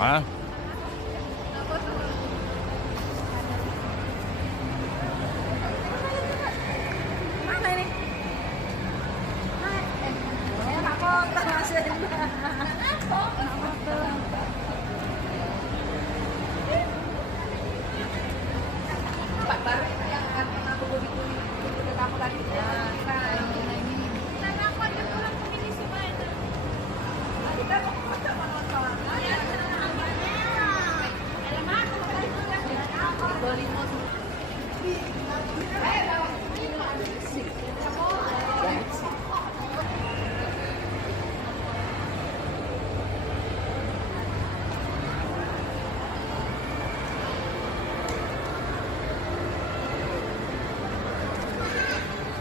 Ah, Mana ini? Ako, tawasin na. Baru yang akan mengaku begitu kita tadi.